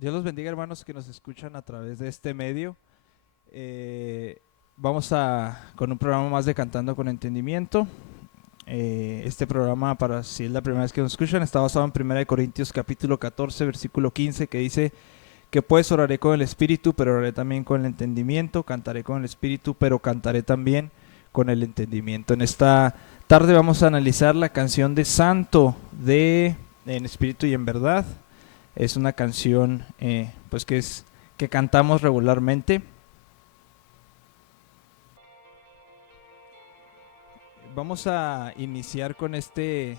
Dios los bendiga, hermanos que nos escuchan a través de este medio. Vamos con un programa más de Cantando con Entendimiento. Este programa, para si es la primera vez que nos escuchan, está basado en 1 Corintios capítulo 14, versículo 15, que dice que pues oraré con el espíritu, pero oraré también con el entendimiento, cantaré con el espíritu, pero cantaré también con el entendimiento. En esta tarde vamos a analizar la canción de Santo En Espíritu y en Verdad. Es una canción pues que cantamos regularmente. Vamos a iniciar con esta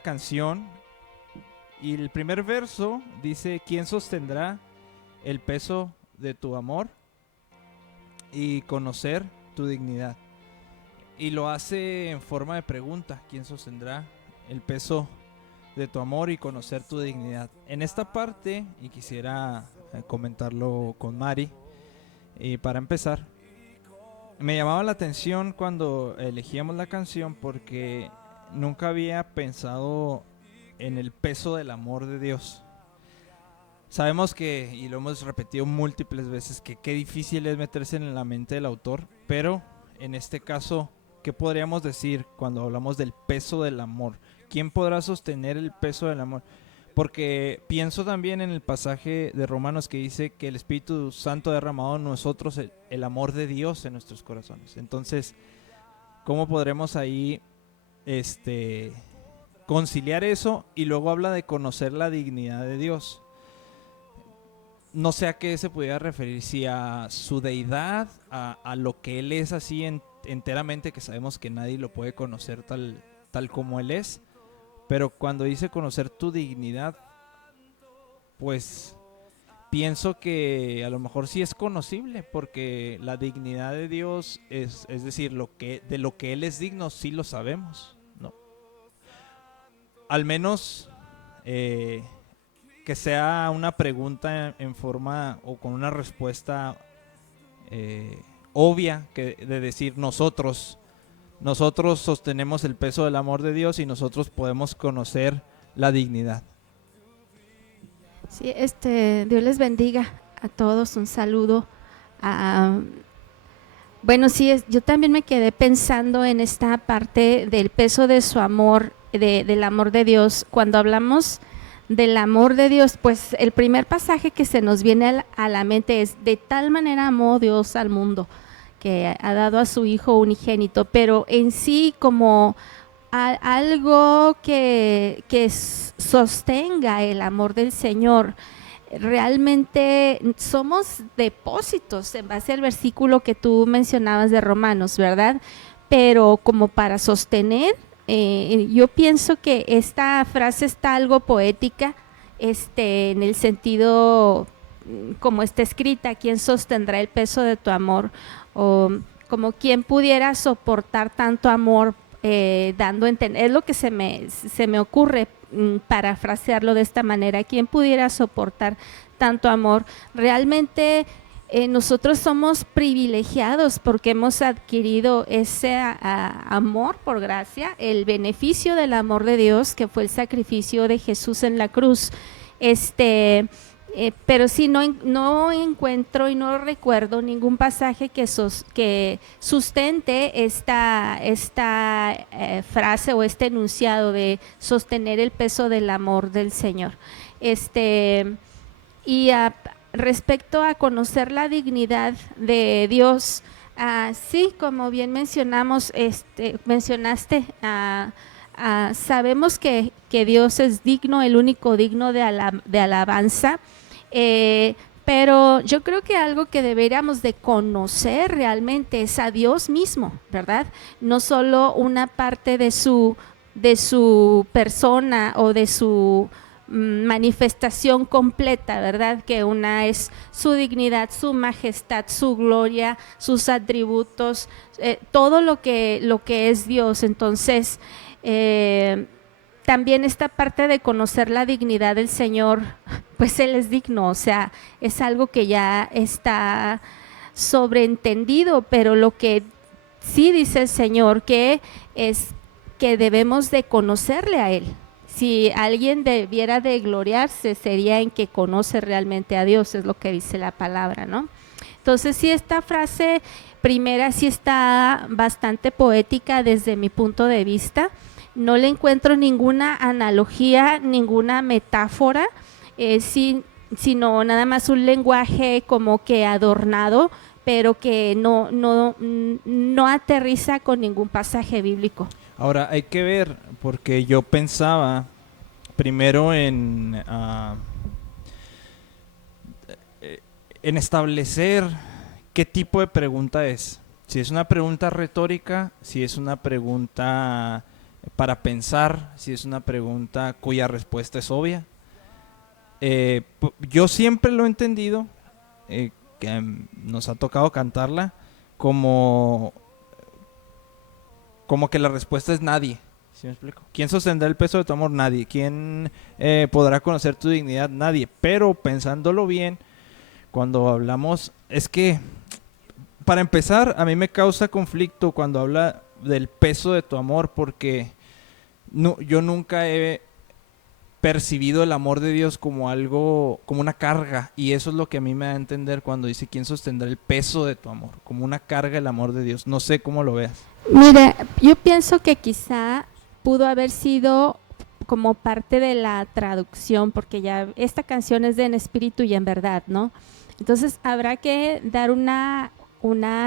canción. Y el primer verso dice: ¿quién sostendrá el peso de tu amor y conocer tu dignidad? Y lo hace en forma de pregunta: ¿quién sostendrá el peso de tu amor y conocer tu dignidad? En esta parte, y quisiera comentarlo con Mari, y para empezar, me llamaba la atención cuando elegíamos la canción porque nunca había pensado en el peso del amor de Dios. Sabemos que, y lo hemos repetido múltiples veces, que qué difícil es meterse en la mente del autor, pero en este caso, ¿qué podríamos decir cuando hablamos del peso del amor? ¿Quién podrá sostener el peso del amor? Porque pienso también en el pasaje de Romanos que dice que el Espíritu Santo ha derramado en nosotros el amor de Dios en nuestros corazones. Entonces, ¿cómo podremos ahí conciliar eso? Y luego habla de conocer la dignidad de Dios. No sé a qué se pudiera referir, si a su deidad, a lo que Él es así enteramente, que sabemos que nadie lo puede conocer tal como Él es. Pero cuando dice conocer tu dignidad, pues pienso que a lo mejor sí es conocible, porque la dignidad de Dios es decir, de lo que Él es digno, sí lo sabemos, ¿no? Al menos que sea una pregunta en forma o con una respuesta obvia, de decir nosotros sostenemos el peso del amor de Dios y nosotros podemos conocer la dignidad. Sí, Dios les bendiga a todos, un saludo. Bueno, sí, yo también me quedé pensando en esta parte del peso de su amor, del amor de Dios. Cuando hablamos del amor de Dios, pues el primer pasaje que se nos viene a la mente es: de tal manera amó Dios al mundo, que ha dado a su Hijo unigénito. Pero en sí, como algo que sostenga el amor del Señor, realmente somos depósitos en base al versículo que tú mencionabas de Romanos, ¿verdad? Pero como para sostener, yo pienso que esta frase está algo poética, en el sentido como está escrita: ¿quién sostendrá el peso de tu amor? O como quién pudiera soportar tanto amor, dando a entender, es lo que se me ocurre parafrasearlo de esta manera: ¿quién pudiera soportar tanto amor. Realmente nosotros somos privilegiados porque hemos adquirido ese amor por gracia, el beneficio del amor de Dios, que fue el sacrificio de Jesús en la cruz. Pero sí, no encuentro y no recuerdo ningún pasaje que sustente esta frase o este enunciado de sostener el peso del amor del Señor. Respecto a conocer la dignidad de Dios, sí, como bien mencionaste, sabemos que Dios es digno, el único digno de alabanza. Pero yo creo que algo que deberíamos de conocer realmente es a Dios mismo, ¿verdad? No solo una parte de su persona o de su manifestación completa, ¿verdad? Que una es su dignidad, su majestad, su gloria, sus atributos, todo lo que es Dios. Entonces, también esta parte de conocer la dignidad del Señor, pues Él es digno, o sea, es algo que ya está sobreentendido, pero lo que sí dice el Señor que es que debemos de conocerle a Él. Si alguien debiera de gloriarse, sería en que conoce realmente a Dios, es lo que dice la palabra, ¿no? Entonces, sí, esta frase primera sí está bastante poética desde mi punto de vista. No le encuentro ninguna analogía, ninguna metáfora, sino nada más un lenguaje como que adornado, pero que no aterriza con ningún pasaje bíblico. Ahora, hay que ver, porque yo pensaba primero en establecer qué tipo de pregunta es. Si es una pregunta retórica, si es una pregunta para pensar, si es una pregunta cuya respuesta es obvia. Yo siempre lo he entendido, que nos ha tocado cantarla, como que la respuesta es nadie. ¿Sí me explico? ¿Quién sostendrá el peso de tu amor? Nadie. ¿Quién podrá conocer tu dignidad? Nadie. Pero pensándolo bien, cuando hablamos, es que, para empezar, a mí me causa conflicto cuando habla del peso de tu amor, porque yo nunca he percibido el amor de Dios como algo, como una carga, y eso es lo que a mí me da a entender cuando dice quién sostendrá el peso de tu amor, como una carga el amor de Dios. No sé cómo lo veas. Mira, yo pienso que quizá pudo haber sido como parte de la traducción, porque ya esta canción es de En Espíritu y en Verdad, ¿no? Entonces habrá que dar una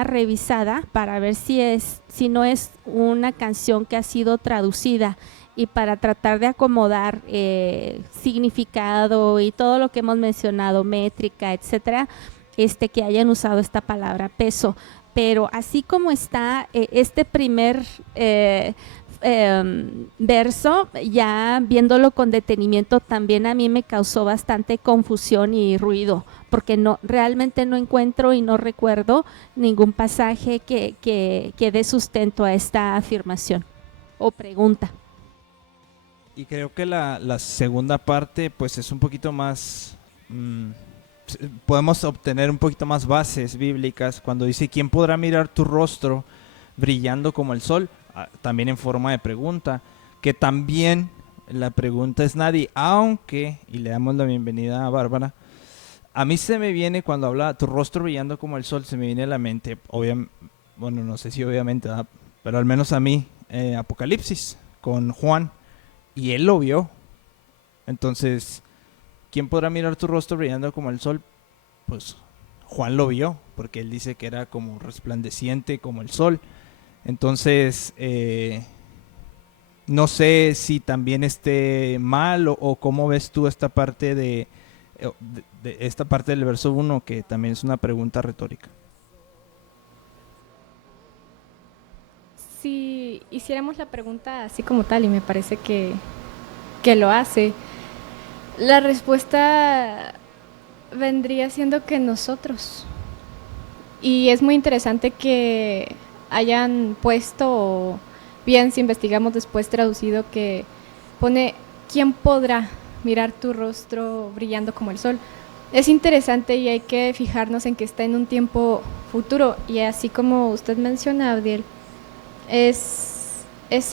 revisada para ver si no es una canción que ha sido traducida, y para tratar de acomodar significado y todo lo que hemos mencionado, métrica, etcétera, que hayan usado esta palabra peso. Pero así como está este primer verso, ya viéndolo con detenimiento, también a mí me causó bastante confusión y ruido, porque realmente no encuentro y no recuerdo ningún pasaje que dé sustento a esta afirmación o pregunta. Y creo que la segunda parte pues es un poquito más... podemos obtener un poquito más bases bíblicas cuando dice ¿quién podrá mirar tu rostro brillando como el sol? También en forma de pregunta, que también la pregunta es nadie, aunque, y le damos la bienvenida a Bárbara, a mí se me viene cuando habla tu rostro brillando como el sol, se me viene a la mente, bueno, no sé si obviamente, pero al menos a mí, Apocalipsis con Juan, y él lo vio. Entonces, ¿quién podrá mirar tu rostro brillando como el sol? Pues Juan lo vio, porque él dice que era como resplandeciente como el sol. Entonces, no sé si también esté mal o cómo ves tú esta parte de esta parte del verso 1, que también es una pregunta retórica. Si hiciéramos la pregunta así como tal, y me parece que lo hace, la respuesta vendría siendo que nosotros. Y es muy interesante que hayan puesto, o bien si investigamos después traducido, que pone ¿quién podrá mirar tu rostro brillando como el sol? es interesante y hay que fijarnos en que está en un tiempo futuro. Y así como usted menciona, Abdiel, es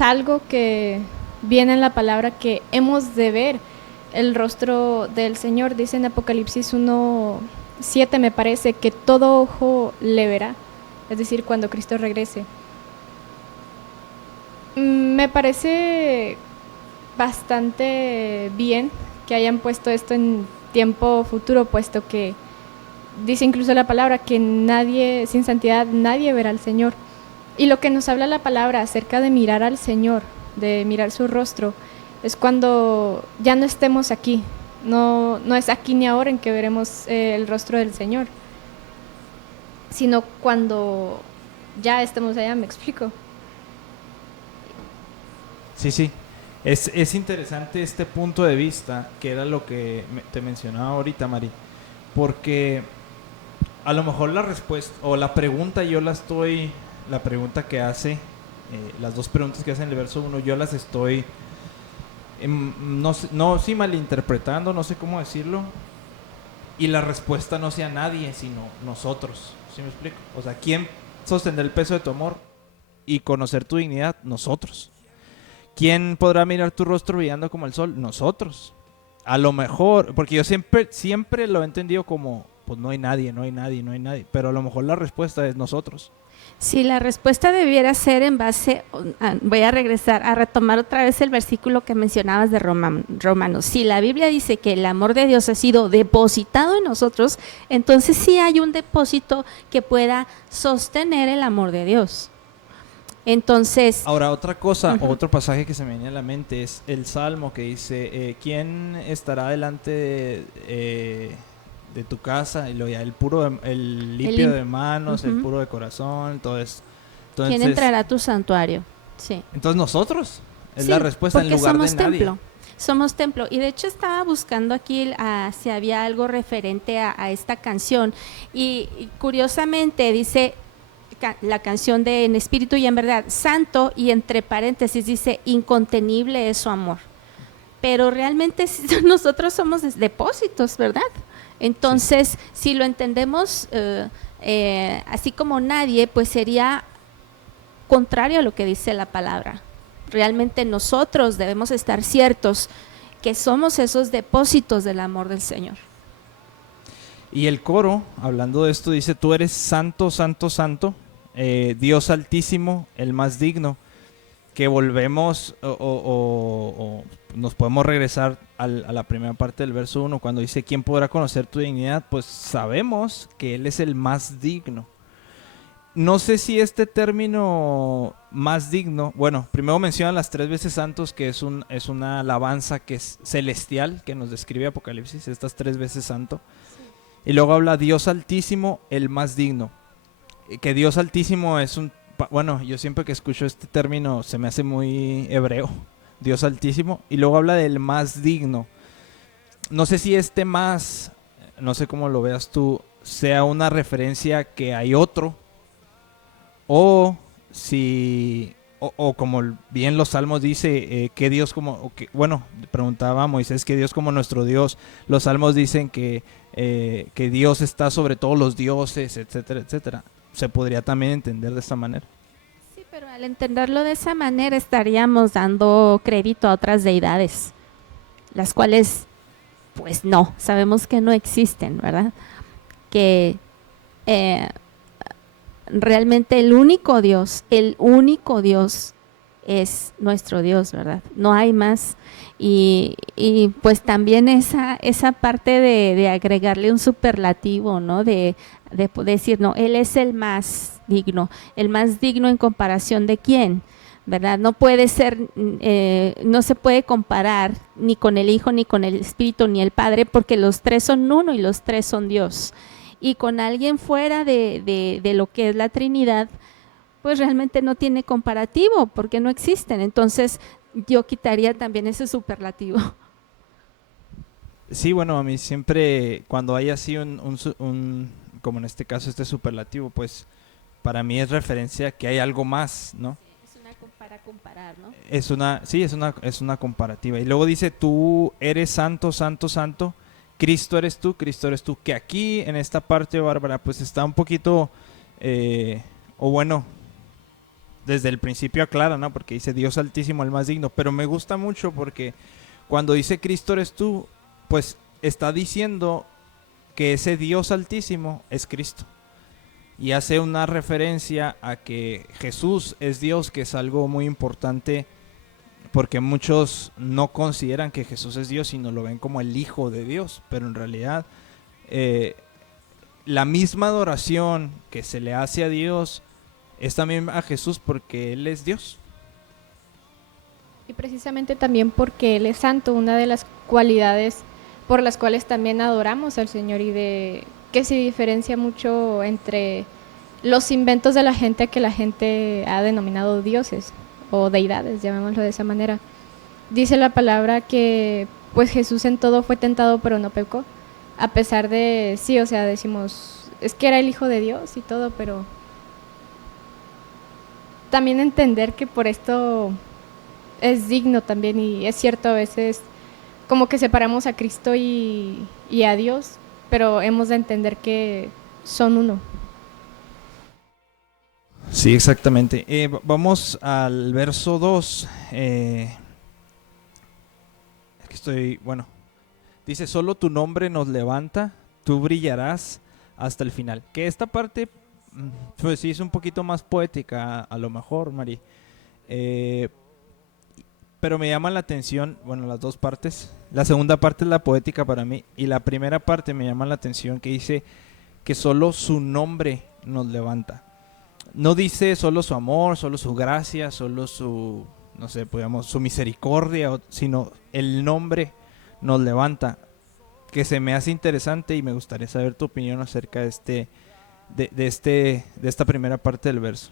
algo que viene en la palabra que hemos de ver el rostro del Señor. Dice en Apocalipsis 1:7, me parece, que todo ojo le verá, es decir, cuando Cristo regrese. Me parece bastante bien que hayan puesto esto en tiempo futuro, puesto que dice incluso la palabra que nadie, sin santidad, nadie verá al Señor. Y lo que nos habla la palabra acerca de mirar al Señor, de mirar su rostro, es cuando ya no estemos aquí. No es aquí ni ahora en que veremos el rostro del Señor, sino cuando ya estemos allá, ¿me explico? Sí. Es interesante este punto de vista, que era lo que te mencionaba ahorita, Mari, porque a lo mejor la respuesta o la pregunta la pregunta que hace, las dos preguntas que hace en el verso 1, yo las estoy, sí malinterpretando, no sé cómo decirlo, y la respuesta no sea nadie, sino nosotros, ¿sí me explico? O sea, ¿quién sostendrá el peso de tu amor y conocer tu dignidad? Nosotros. ¿Quién podrá mirar tu rostro brillando como el sol? Nosotros. A lo mejor, porque yo siempre lo he entendido como, pues no hay nadie. Pero a lo mejor la respuesta es nosotros. Si la respuesta debiera ser en base, voy a regresar a retomar otra vez el versículo que mencionabas de Romanos. Si la Biblia dice que el amor de Dios ha sido depositado en nosotros, entonces sí hay un depósito que pueda sostener el amor de Dios. Entonces, ahora otra cosa, otro pasaje que se me viene a la mente es el Salmo que dice, ¿quién estará delante de tu casa? Y lo ya, el limpio de manos, el puro de corazón, todo eso. Entonces, ¿quién entrará a tu santuario? Sí. Entonces nosotros, es la respuesta, en lugar de nadie. Somos templo. Y de hecho estaba buscando aquí si había algo referente a esta canción. Y curiosamente dice la canción de En espíritu y en verdad, santo, y entre paréntesis dice, incontenible es su amor. Pero realmente nosotros somos depósitos, ¿verdad? Entonces, si lo entendemos así como nadie, pues sería contrario a lo que dice la palabra. Realmente nosotros debemos estar ciertos que somos esos depósitos del amor del Señor. Y el coro, hablando de esto, dice, tú eres santo, santo, santo, Dios altísimo, el más digno. Que volvemos o nos podemos regresar a la primera parte del verso 1, cuando dice, ¿quién podrá conocer tu dignidad? Pues sabemos que Él es el más digno. No sé si este término más digno, bueno, primero menciona las 3 veces santos, que es una alabanza que es celestial, que nos describe Apocalipsis, estas 3 veces santo. Y luego habla Dios altísimo, el más digno. Que Dios altísimo es bueno, yo siempre que escucho este término se me hace muy hebreo, Dios altísimo, y luego habla del más digno. No sé si más, no sé cómo lo veas tú, sea una referencia que hay otro, o si, o como bien los salmos dice, que Dios bueno, preguntaba a Moisés que Dios como nuestro Dios, los salmos dicen que Dios está sobre todos los dioses, etcétera, etcétera. Se podría también entender de esta manera. Sí, pero al entenderlo de esa manera estaríamos dando crédito a otras deidades, las cuales, pues no, sabemos que no existen, ¿verdad? Que realmente el único Dios es nuestro Dios, ¿verdad? No hay más. Y pues también esa parte de agregarle un superlativo, ¿no? De decir, no, Él es el más digno en comparación de quién, ¿verdad? No puede ser, no se puede comparar ni con el Hijo, ni con el Espíritu, ni el Padre, porque los 3 son uno y los 3 son Dios. Y con alguien fuera de lo que es la Trinidad, pues realmente no tiene comparativo, porque no existen. Entonces yo quitaría también ese superlativo. Sí, bueno, a mí siempre cuando hay así como en este caso este superlativo, pues para mí es referencia a que hay algo más, ¿no? Es una para comparar, ¿no? Es una comparativa. Y luego dice, tú eres santo, santo, santo, Cristo eres tú, que aquí en esta parte, Bárbara, pues está un poquito, o bueno, desde el principio aclara, ¿no? Porque dice Dios Altísimo, el más digno, pero me gusta mucho porque cuando dice Cristo eres tú, pues está diciendo que ese Dios Altísimo es Cristo. Y hace una referencia a que Jesús es Dios, que es algo muy importante porque muchos no consideran que Jesús es Dios, sino lo ven como el Hijo de Dios. Pero en realidad la misma adoración que se le hace a Dios es también a Jesús porque Él es Dios. Y precisamente también porque Él es santo, una de las cualidades por las cuales también adoramos al Señor y de que se diferencia mucho entre los inventos de la gente que la gente ha denominado dioses o deidades, llamémoslo de esa manera. Dice la palabra que pues Jesús en todo fue tentado pero no pecó, a pesar de, sí, o sea, decimos, es que era el Hijo de Dios y todo, pero también entender que por esto es digno también, y es cierto, a veces como que separamos a Cristo y a Dios, pero hemos de entender que son uno. Sí, exactamente. Vamos al verso 2. Bueno, dice, solo tu nombre nos levanta, tú brillarás hasta el final. Que esta parte, pues sí, es un poquito más poética, a lo mejor, Mari. Pero me llama la atención, bueno, las dos partes. La segunda parte es la poética para mí, y la primera parte me llama la atención que dice que solo su nombre nos levanta. No dice solo su amor, solo su gracia, solo su, no sé, podríamos, su misericordia, sino el nombre nos levanta, que se me hace interesante y me gustaría saber tu opinión acerca de esta primera parte del verso.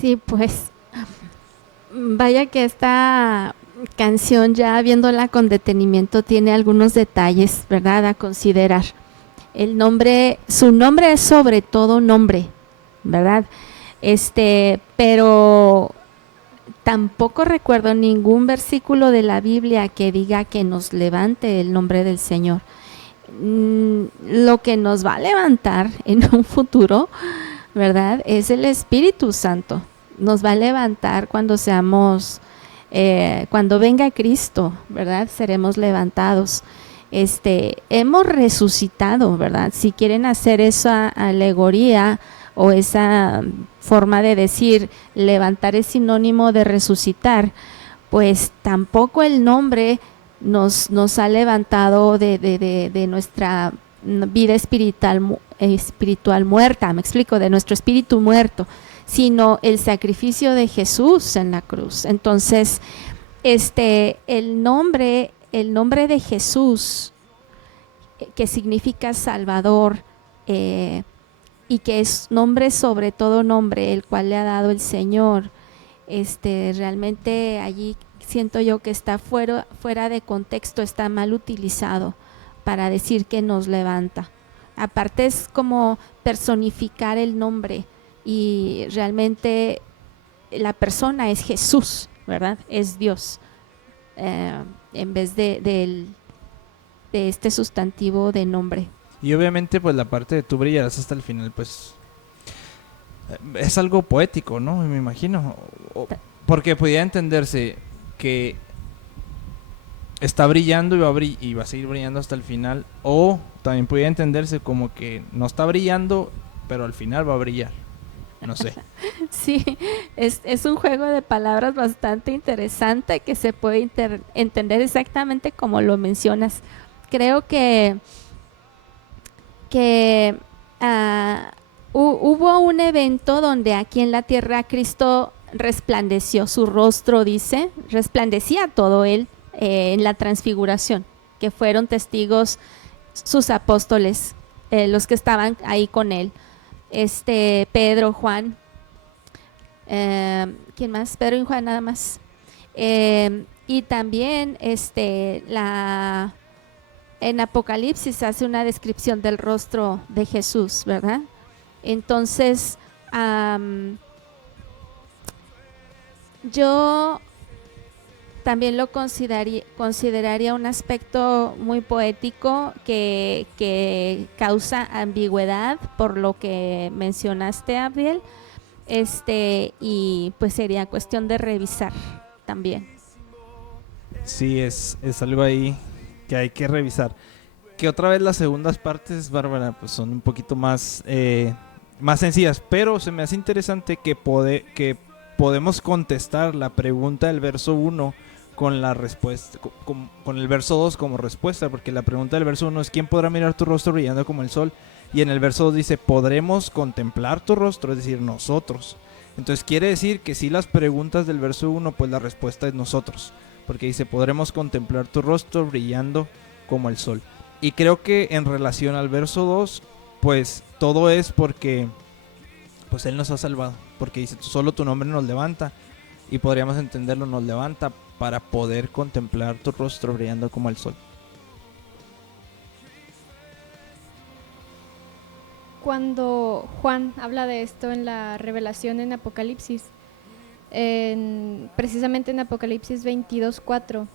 Sí, pues vaya que esta canción, ya viéndola con detenimiento, tiene algunos detalles, ¿verdad?, a considerar. El nombre, su nombre es sobre todo nombre, ¿verdad? Pero tampoco recuerdo ningún versículo de la Biblia que diga que nos levante el nombre del Señor. Lo que nos va a levantar en un futuro, ¿verdad?, es el Espíritu Santo. Nos va a levantar cuando seamos, cuando venga Cristo, ¿verdad? Seremos levantados. Hemos resucitado, ¿verdad? Si quieren hacer esa alegoría o esa forma de decir levantar es sinónimo de resucitar, pues tampoco el nombre nos ha levantado de nuestra vida espiritual muerta, me explico, de nuestro espíritu muerto, sino el sacrificio de Jesús en la cruz. Entonces, el nombre de Jesús, que significa Salvador, y que es nombre sobre todo nombre, el cual le ha dado el Señor, realmente allí siento yo que está fuera de contexto, está mal utilizado para decir que nos levanta. Aparte es como personificar el nombre, y realmente la persona es Jesús, ¿verdad? Es Dios. En vez de este sustantivo de nombre. Y obviamente pues la parte de tú brillarás hasta el final, pues es algo poético, ¿no? Me imagino. Porque podría entenderse que está brillando y va a seguir brillando hasta el final, o también podría entenderse como que no está brillando, pero al final va a brillar. No sé. Sí, es un juego de palabras bastante interesante que se puede entender exactamente como lo mencionas. Creo que hubo un evento donde aquí en la tierra Cristo resplandeció su rostro, dice, resplandecía todo él en la transfiguración, que fueron testigos sus apóstoles, los que estaban ahí con él. Pedro, Juan, ¿quién más? Pedro y Juan nada más. Y también en Apocalipsis hace una descripción del rostro de Jesús, ¿verdad? Entonces, yo también lo consideraría un aspecto muy poético que causa ambigüedad por lo que mencionaste, Abdiel, y pues sería cuestión de revisar también. Sí, es algo ahí que hay que revisar. Que otra vez las segundas partes, Bárbara, pues son un poquito más sencillas, pero se me hace interesante que podemos contestar la pregunta del verso 1 con la respuesta, con el verso 2 como respuesta, porque la pregunta del verso 1 es ¿quién podrá mirar tu rostro brillando como el sol? Y en el verso 2 dice ¿podremos contemplar tu rostro? Es decir, nosotros. Entonces quiere decir que si las preguntas del verso 1, pues la respuesta es nosotros, porque dice ¿podremos contemplar tu rostro brillando como el sol? Y creo que en relación al verso 2, pues todo es porque pues Él nos ha salvado, porque dice solo tu nombre nos levanta, y podríamos entenderlo, nos levanta para poder contemplar tu rostro brillando como el sol. Cuando Juan habla de esto en la revelación en Apocalipsis, precisamente en Apocalipsis 22:4,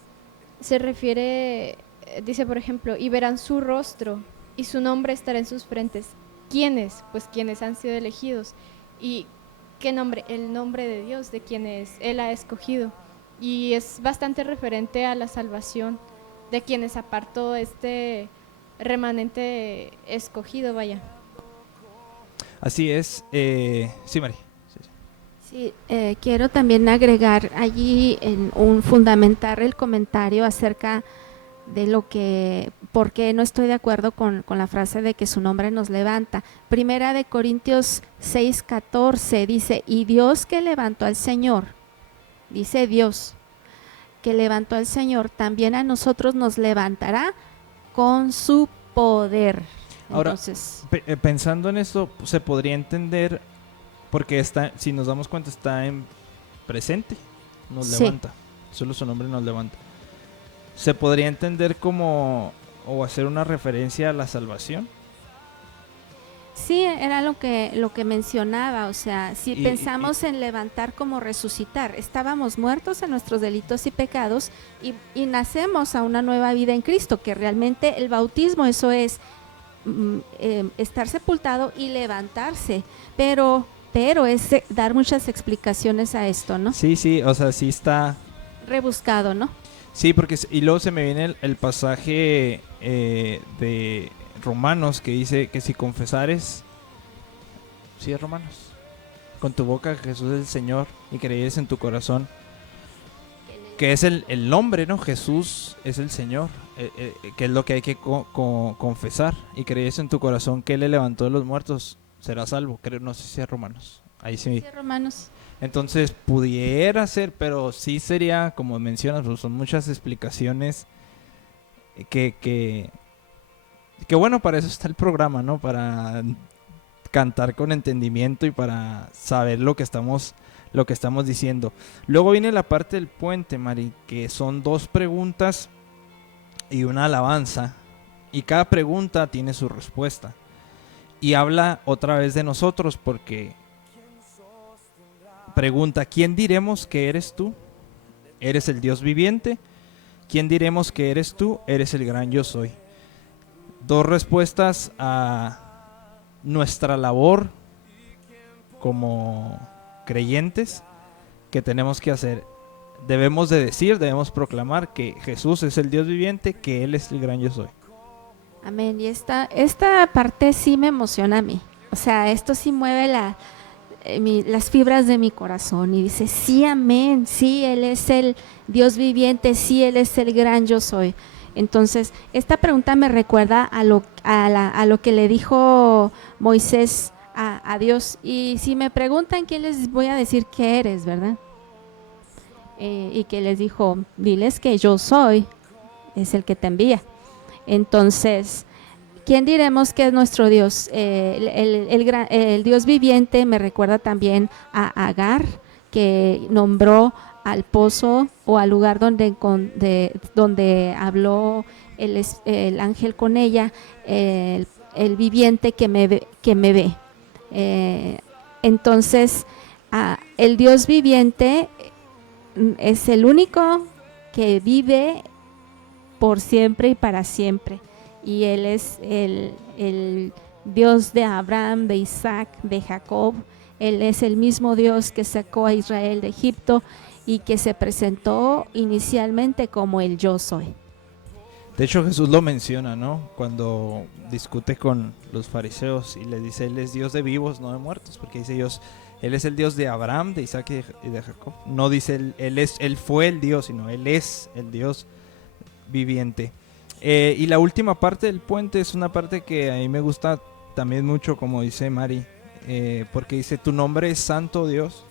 se refiere, dice por ejemplo, y verán su rostro y su nombre estará en sus frentes. ¿Quiénes? Pues quienes han sido elegidos. ¿Y qué nombre? El nombre de Dios, de quienes Él ha escogido. Y es bastante referente a la salvación de quienes apartó este remanente escogido, vaya. Así es. Sí, Mari. Sí, quiero también agregar allí fundamentar el comentario acerca de por qué no estoy de acuerdo con la frase de que su nombre nos levanta. Primera de Corintios 6:14 dice, y Dios que levantó al Señor, dice Dios que levantó al Señor, también a nosotros nos levantará con su poder. Ahora, entonces, pensando en esto, se podría entender, porque si nos damos cuenta, está en presente, nos levanta, solo su nombre nos levanta. Se podría entender como, o hacer una referencia a la salvación. Sí, era lo que mencionaba, o sea, si pensamos en levantar como resucitar, estábamos muertos en nuestros delitos y pecados y nacemos a una nueva vida en Cristo, que realmente el bautismo eso es estar sepultado y levantarse, pero es dar muchas explicaciones a esto, ¿no? Sí, o sea, sí está rebuscado, ¿no? Sí, porque y luego se me viene el pasaje de Romanos que dice que si confesares, sí es Romanos, con tu boca que Jesús es el Señor y creyeres en tu corazón, que es el nombre, ¿no? Jesús es el Señor, que es lo que hay que confesar, y creyeres en tu corazón que Él le levantó de los muertos, serás salvo. No sé si es Romanos, ahí sí. Sí, Romanos. Entonces pudiera ser, pero sí sería, como mencionas, pues son muchas explicaciones que bueno, para eso está el programa, ¿no? Para cantar con entendimiento y para saber lo que estamos diciendo. Luego viene la parte del puente, Mari, que son 2 preguntas y una alabanza, y cada pregunta tiene su respuesta. Y habla otra vez de nosotros porque pregunta, ¿quién diremos que eres tú? ¿Eres el Dios viviente? ¿Quién diremos que eres tú? Eres el gran yo soy. 2 respuestas a nuestra labor como creyentes que tenemos que hacer. Debemos proclamar que Jesús es el Dios viviente, que Él es el gran yo soy. Amén. Y esta parte sí me emociona a mí. O sea, esto sí mueve las fibras de mi corazón y dice, sí, amén, sí, Él es el Dios viviente, sí, Él es el gran yo soy. Entonces, esta pregunta me recuerda a lo que le dijo Moisés a Dios. Y si me preguntan, ¿quién les voy a decir que eres, verdad? Y que les dijo, diles que yo soy, es el que te envía. Entonces, ¿quién diremos que es nuestro Dios? El Dios viviente me recuerda también a Agar, que nombró al pozo o al lugar donde habló el ángel con ella, el viviente que me ve. Entonces, el Dios viviente es el único que vive por siempre y para siempre. Y Él es el Dios de Abraham, de Isaac, de Jacob. Él es el mismo Dios que sacó a Israel de Egipto y que se presentó inicialmente como el Yo Soy. De hecho, Jesús lo menciona, ¿no? Cuando discute con los fariseos y les dice, Él es Dios de vivos, no de muertos, porque dice Dios, Él es el Dios de Abraham, de Isaac y de Jacob. No dice Él fue el Dios, sino Él es el Dios viviente. Y la última parte del puente es una parte que a mí me gusta también mucho, como dice Mari, porque dice, tu nombre es Santo Dios.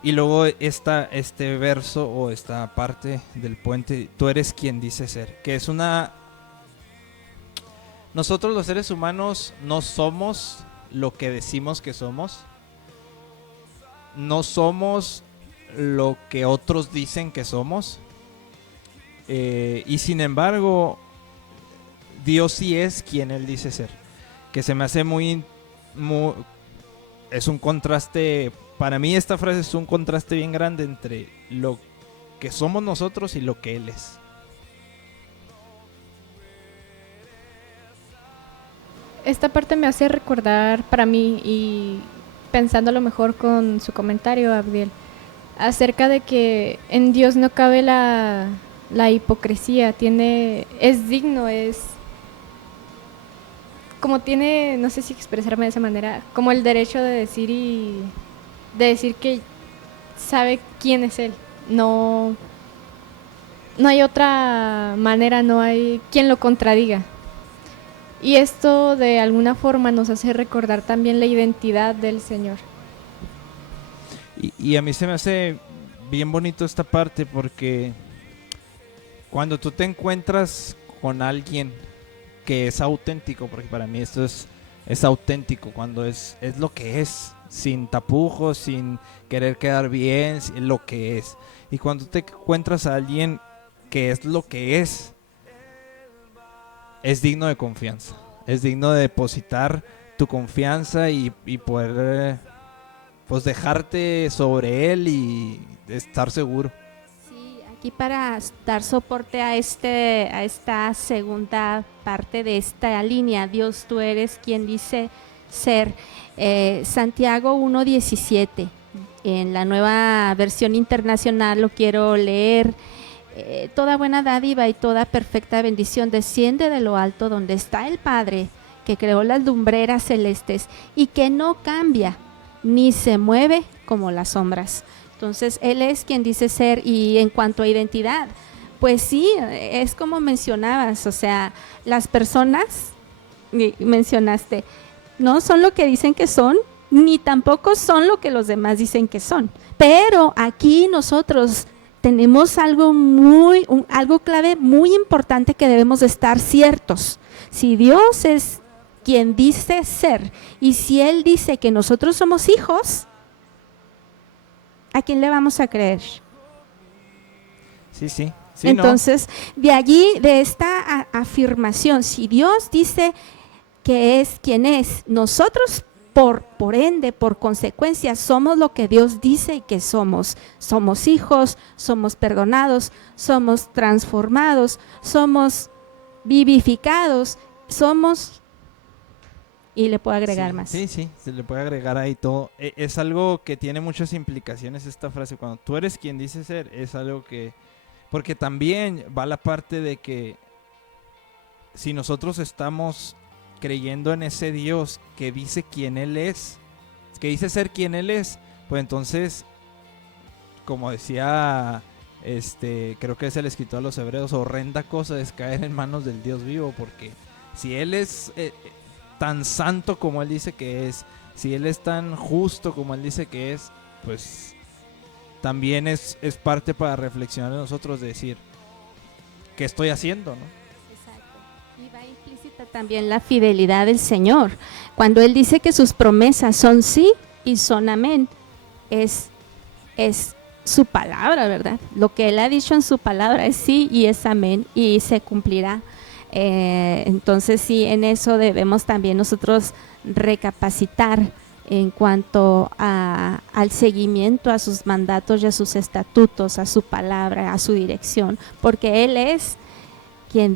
Y luego este verso o esta parte del puente, tú eres quien dice ser, que es nosotros los seres humanos no somos lo que decimos que somos, no somos lo que otros dicen que somos, y sin embargo Dios sí es quien Él dice ser, que se me hace muy es un contraste. Para mí esta frase es un contraste bien grande entre lo que somos nosotros y lo que Él es. Esta parte me hace recordar para mí, y pensando a lo mejor con su comentario, Abdiel, acerca de que en Dios no cabe la hipocresía, es digno, es como tiene, no sé si expresarme de esa manera, como el derecho de decir que sabe quién es Él. No hay otra manera, no hay quien lo contradiga. Y esto de alguna forma nos hace recordar también la identidad del Señor. Y a mí se me hace bien bonito esta parte, porque cuando tú te encuentras con alguien que es auténtico, porque para mí esto es auténtico, cuando es lo que es, sin tapujos, sin querer quedar bien, lo que es. Y cuando te encuentras a alguien que es lo que es digno de confianza, es digno de depositar tu confianza y poder pues dejarte sobre él y estar seguro. Sí, aquí para dar soporte a esta segunda parte de esta línea, Dios, tú eres quien dice ser. Santiago 1:17, en la Nueva Versión Internacional lo quiero leer. Toda buena dádiva y toda perfecta bendición desciende de lo alto, donde está el Padre que creó las lumbreras celestes y que no cambia ni se mueve como las sombras. Entonces Él es quien dice ser. Y en cuanto a identidad, pues sí, es como mencionabas, o sea, las personas, mencionaste, no son lo que dicen que son, ni tampoco son lo que los demás dicen que son. Pero aquí nosotros tenemos algo clave, muy importante, que debemos de estar ciertos. Si Dios es quien dice ser, y si Él dice que nosotros somos hijos, ¿a quién le vamos a creer? Sí, entonces, ¿no? De allí, de esta afirmación, si Dios dice que es quien es, nosotros por ende, por consecuencia, somos lo que Dios dice que somos. Somos hijos, somos perdonados, somos transformados, somos vivificados, somos... Y le puedo agregar más. Sí, se le puede agregar ahí todo. Es algo que tiene muchas implicaciones esta frase. Cuando tú eres quien dice ser, es algo que... Porque también va la parte de que si nosotros estamos creyendo en ese Dios que dice quién Él es, que dice ser quien Él es, pues entonces, como decía, creo que es el escritor de los Hebreos, horrenda cosa es caer en manos del Dios vivo, porque si Él es tan santo como Él dice que es, si Él es tan justo como Él dice que es, pues también es parte para reflexionar en nosotros, de decir, ¿qué estoy haciendo, no? También la fidelidad del Señor. Cuando Él dice que sus promesas son sí y son amén, es su palabra, ¿verdad? Lo que Él ha dicho en su palabra es sí y es amén y se cumplirá. Entonces sí, en eso debemos también nosotros recapacitar en cuanto al seguimiento a sus mandatos y a sus estatutos, a su palabra, a su dirección, porque Él es quien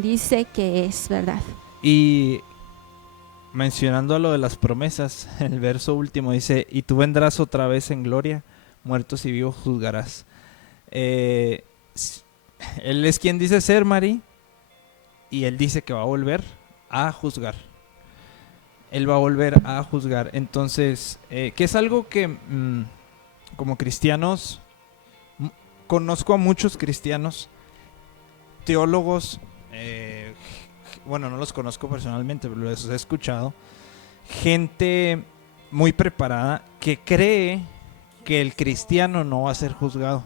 dice que es, ¿verdad? Y mencionando a lo de las promesas, el verso último dice, y tú vendrás otra vez en gloria, muertos y vivos juzgarás. Él es quien dice ser, Mari, y Él dice que va a volver a juzgar. Él va a volver a juzgar. Entonces, que es algo que como cristianos, conozco a muchos cristianos, teólogos, bueno, no los conozco personalmente, pero los he escuchado, gente muy preparada que cree que el cristiano no va a ser juzgado.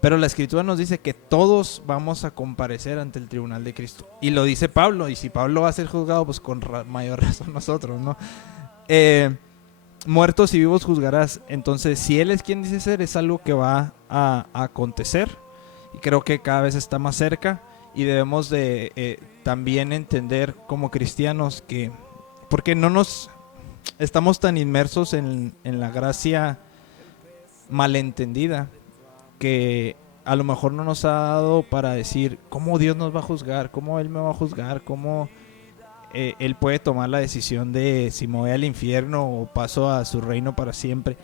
Pero la Escritura nos dice que todos vamos a comparecer ante el tribunal de Cristo. Y lo dice Pablo, y si Pablo va a ser juzgado, pues con mayor razón nosotros, ¿no? Muertos y vivos juzgarás. Entonces, si Él es quien dice ser, es algo que va a acontecer. Y creo que cada vez está más cerca. Y debemos de también entender como cristianos que... Porque no nos... Estamos tan inmersos en la gracia malentendida, que a lo mejor no nos ha dado para decir cómo Dios nos va a juzgar, cómo Él me va a juzgar, cómo Él puede tomar la decisión de si me voy al infierno o paso a su reino para siempre.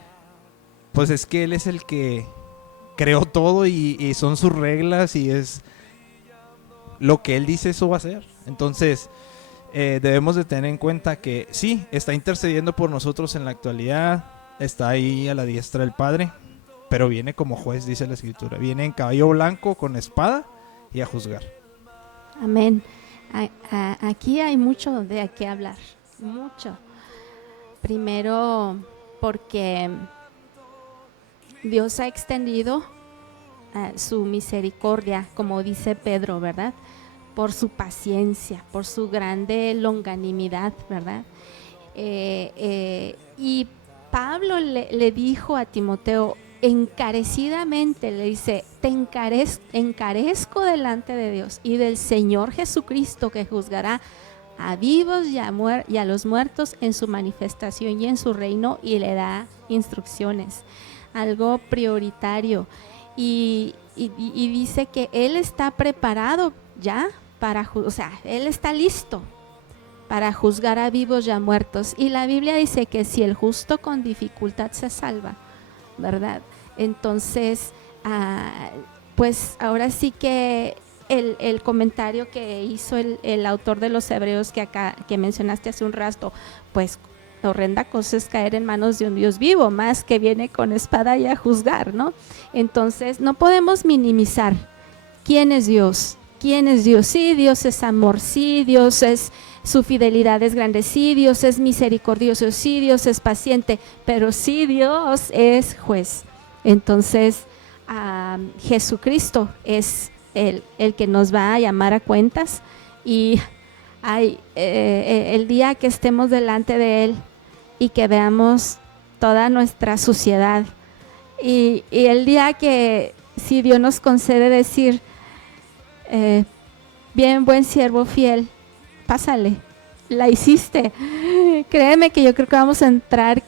Pues es que Él es el que creó todo y son sus reglas y es lo que Él dice, eso va a ser. Entonces debemos de tener en cuenta que sí, está intercediendo por nosotros en la actualidad, está ahí a la diestra del Padre, pero viene como juez, dice la Escritura. Viene en caballo blanco con espada y a juzgar. Amén. Aquí hay mucho de qué hablar, mucho. Primero, porque Dios ha extendido su misericordia, como dice Pedro, ¿verdad? Por su paciencia, por su grande longanimidad, ¿verdad? Y Pablo le dijo a Timoteo, encarecidamente le dice, te encarezco delante de Dios y del Señor Jesucristo, que juzgará a vivos y a los muertos en su manifestación y en su reino, y le da instrucciones, algo prioritario. Y dice que Él está preparado ya o sea, Él está listo para juzgar a vivos y a muertos. Y la Biblia dice que si el justo con dificultad se salva, ¿verdad? Entonces, pues ahora sí que el comentario que hizo el autor de los Hebreos que mencionaste hace un rato, pues horrenda cosa es caer en manos de un Dios vivo, más que viene con espada y a juzgar, ¿no? Entonces, no podemos minimizar quién es Dios. ¿Quién es Dios? Sí, Dios es amor, sí, Dios es... Su fidelidad es grande, sí, Dios es misericordioso, sí, Dios es paciente, pero sí, Dios es juez. Entonces, Jesucristo es el que nos va a llamar a cuentas, y el día que estemos delante de Él y que veamos toda nuestra suciedad, y el día que, si Dios nos concede decir, bien, buen siervo fiel, pásale, la hiciste. Créeme que yo creo que vamos a entrar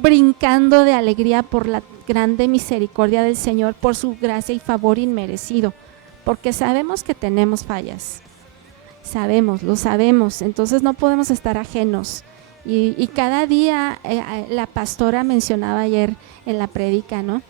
brincando de alegría por la grande misericordia del Señor, por su gracia y favor inmerecido, porque sabemos que tenemos fallas, lo sabemos, entonces no podemos estar ajenos. Y cada día, la pastora mencionaba ayer en la prédica, ¿no?,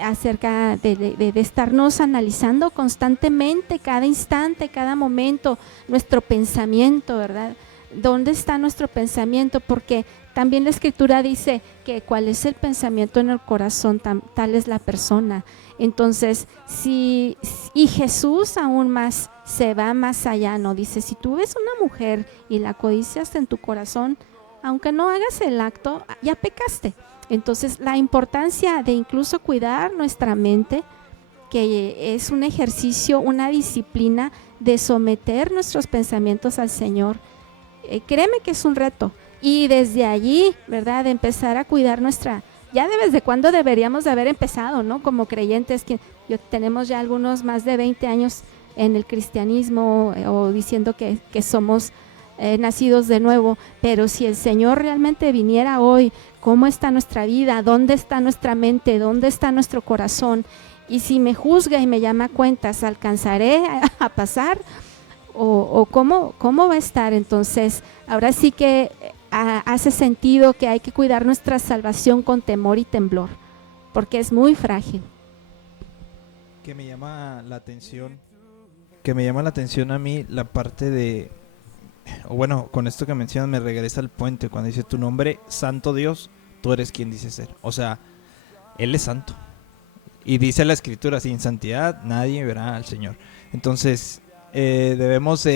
acerca de estarnos analizando constantemente, cada instante, cada momento, nuestro pensamiento, ¿verdad? ¿Dónde está nuestro pensamiento? Porque también la Escritura dice que cuál es el pensamiento en el corazón, tal es la persona. Entonces, y Jesús aún más se va más allá, ¿no? Dice, si tú ves una mujer y la codicias en tu corazón, aunque no hagas el acto, ya pecaste. Entonces, la importancia de incluso cuidar nuestra mente, que es un ejercicio, una disciplina de someter nuestros pensamientos al Señor, créeme que es un reto. Y desde allí, ¿verdad?, de empezar a cuidar ya desde cuándo deberíamos de haber empezado, ¿no? Como creyentes, que tenemos ya algunos más de 20 años en el cristianismo, o diciendo que somos nacidos de nuevo, pero si el Señor realmente viniera hoy, ¿cómo está nuestra vida? ¿Dónde está nuestra mente? ¿Dónde está nuestro corazón? Y si me juzga y me llama a cuentas, ¿alcanzaré a pasar? ¿O cómo va a estar? Entonces, ahora sí que hace sentido que hay que cuidar nuestra salvación con temor y temblor, porque es muy frágil. Que me llama la atención a mí la parte de, o bueno, con esto que mencionas me regresa al puente, cuando dice tu nombre, santo Dios, tú eres quien dice ser. O sea, Él es santo. Y dice la Escritura, sin santidad nadie verá al Señor. Entonces, debemos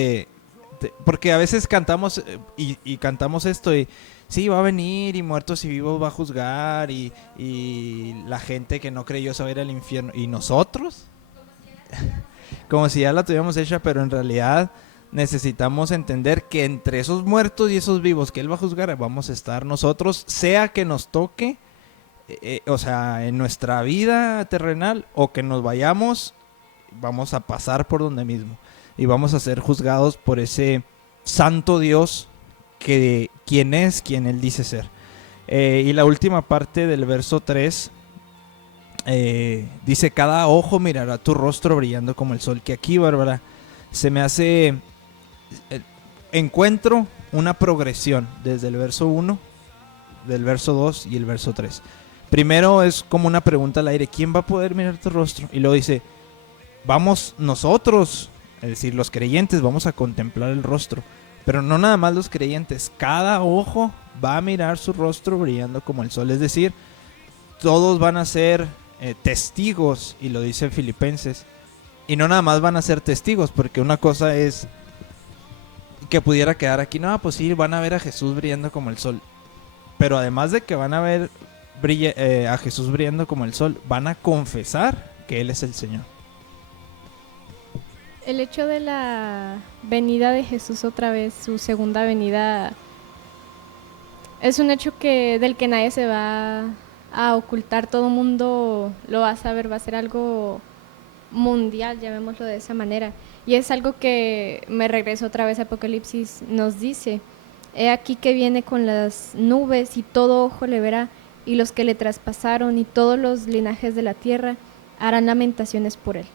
porque a veces cantamos y cantamos esto y sí, va a venir y muertos y vivos va a juzgar y la gente que no creyó se va a ir al infierno. ¿Y nosotros? Como si ya la tuviéramos hecha, pero en realidad necesitamos entender que entre esos muertos y esos vivos que Él va a juzgar, vamos a estar nosotros, sea que nos toque, o sea, en nuestra vida terrenal, o que nos vayamos, vamos a pasar por donde mismo. Y vamos a ser juzgados por ese santo Dios que quien es, quien Él dice ser. Y la última parte del verso 3 dice, cada ojo mirará tu rostro brillando como el sol. Que aquí, Bárbara, se me hace, encuentro una progresión desde el verso 1, del verso 2 y el verso 3. Primero es como una pregunta al aire, ¿quién va a poder mirar tu rostro? Y luego dice, vamos nosotros, es decir, los creyentes, vamos a contemplar el rostro. Pero no nada más los creyentes, cada ojo va a mirar su rostro brillando como el sol. Es decir, todos van a ser testigos, y lo dice en Filipenses. Y no nada más van a ser testigos, porque una cosa es que pudiera quedar aquí, no, pues sí, van a ver a Jesús brillando como el sol. Pero además de que van a ver a Jesús brillando como el sol, van a confesar que Él es el Señor. El hecho de la venida de Jesús otra vez, su segunda venida, es un hecho del que nadie se va a ocultar, todo el mundo lo va a saber, va a ser algo mundial, llamémoslo de esa manera. Y es algo que me regreso otra vez a Apocalipsis, nos dice, he aquí que viene con las nubes y todo ojo le verá, y los que le traspasaron y todos los linajes de la tierra harán lamentaciones por él.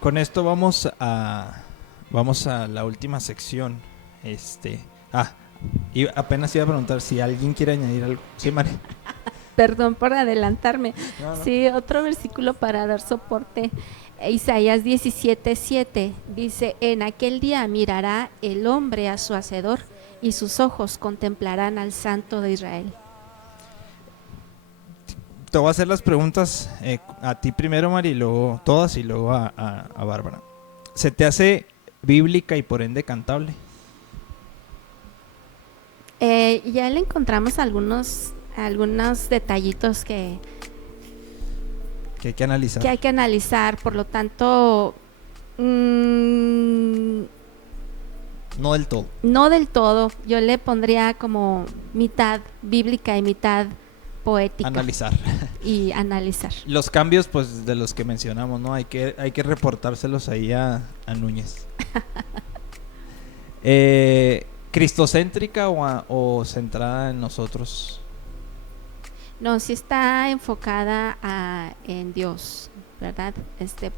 Con esto vamos a la última sección. Y apenas iba a preguntar si alguien quiere añadir algo. Sí, María. Perdón por adelantarme. No. Sí, otro versículo para dar soporte. Isaías 17:7 dice, en aquel día mirará el hombre a su hacedor y sus ojos contemplarán al Santo de Israel. Te voy a hacer las preguntas a ti primero, Mari, y luego todas, y luego a Bárbara. ¿Se te hace bíblica y por ende cantable? Ya le encontramos algunos detallitos que hay que analizar. Que hay que analizar, por lo tanto, no del todo. No del todo. Yo le pondría como mitad bíblica y mitad poética. Analizar. Y analizar. Los cambios, pues, de los que mencionamos, ¿no? Hay que reportárselos ahí a Núñez. ¿Cristocéntrica o centrada en nosotros? No, sí está enfocada en Dios, ¿verdad?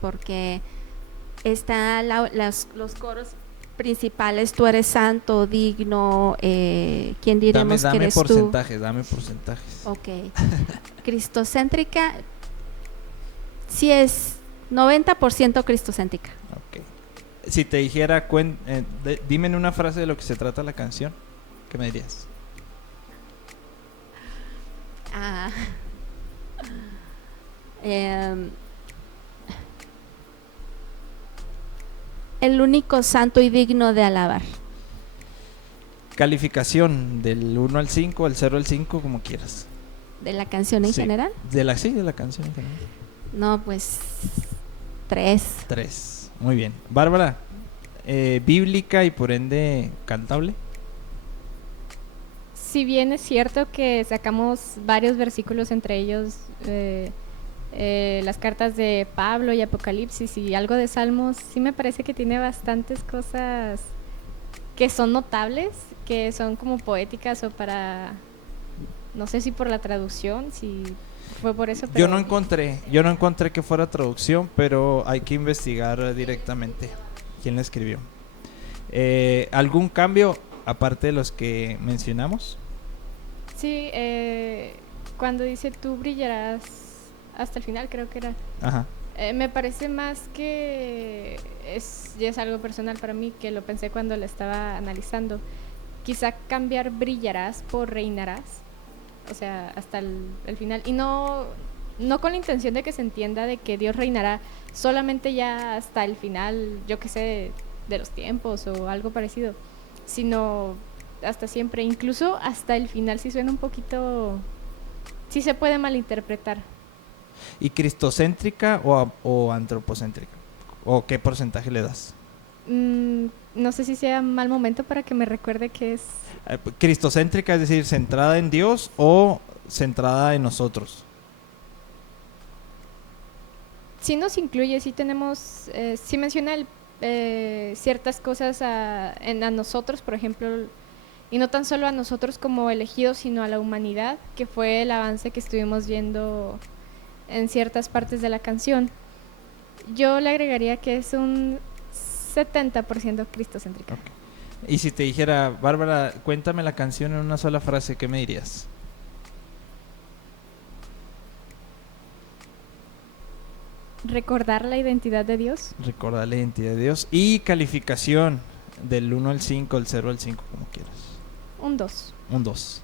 Porque está los coros principales, tú eres santo, digno, ¿quién diremos que eres tú? Dame porcentajes. Ok. Cristocéntrica, sí es 90% cristocéntrica. Ok. Si te dijera, dime en una frase de lo que se trata la canción, ¿qué me dirías? El único santo y digno de alabar. Calificación del 1 al 5, del 0 al 5, como quieras. ¿De la canción en general? De la canción en general. No, pues 3. 3, muy bien. Bárbara, bíblica y por ende cantable. Si bien es cierto que sacamos varios versículos, entre ellos las cartas de Pablo y Apocalipsis y algo de Salmos, sí me parece que tiene bastantes cosas que son notables, que son como poéticas o para, no sé si por la traducción, si fue por eso. Pero Yo no encontré que fuera traducción, pero hay que investigar directamente quién la escribió. ¿Algún cambio aparte de los que mencionamos? Sí, cuando dice tú brillarás hasta el final, creo que era. Ajá. Me parece más que ya es algo personal para mí, que lo pensé cuando lo estaba analizando. Quizá cambiar brillarás por reinarás, o sea, hasta el final. Y no con la intención de que se entienda de que Dios reinará solamente ya hasta el final, yo que sé, de los tiempos o algo parecido, sino hasta siempre, incluso hasta el final. Si suena un poquito, sí se puede malinterpretar. ¿Y cristocéntrica o antropocéntrica? ¿O qué porcentaje le das? No sé si sea mal momento para que me recuerde que es... Cristocéntrica, es decir, centrada en Dios o centrada en nosotros. Sí nos incluye, sí tenemos, sí menciona ciertas cosas a nosotros, por ejemplo, y no tan solo a nosotros como elegidos, sino a la humanidad, que fue el avance que estuvimos viendo en ciertas partes de la canción. Yo le agregaría que es un 70% cristocéntrica. Okay. Y si te dijera, Bárbara, cuéntame la canción en una sola frase, ¿qué me dirías? Recordar la identidad de Dios. Recordar la identidad de Dios. Y calificación del 1 al 5, del 0 al 5, como quieras. Un 2. Un 2.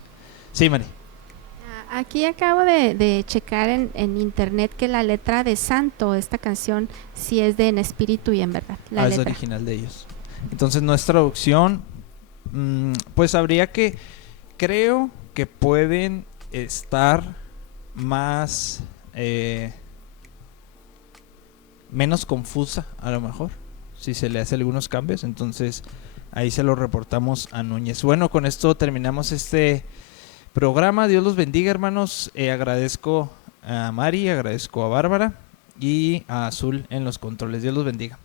Sí, Mari. Aquí acabo de checar en internet que la letra de Santo, esta canción, sí es de En Espíritu y en Verdad. La Es letra original de ellos. Entonces no es traducción. Pues habría que... Creo que pueden estar más... menos confusa, a lo mejor, si se le hace algunos cambios. Entonces ahí se lo reportamos a Núñez. Bueno, con esto terminamos este programa. Dios los bendiga, hermanos. Agradezco a Mari, agradezco a Bárbara y a Azul en los controles. Dios los bendiga.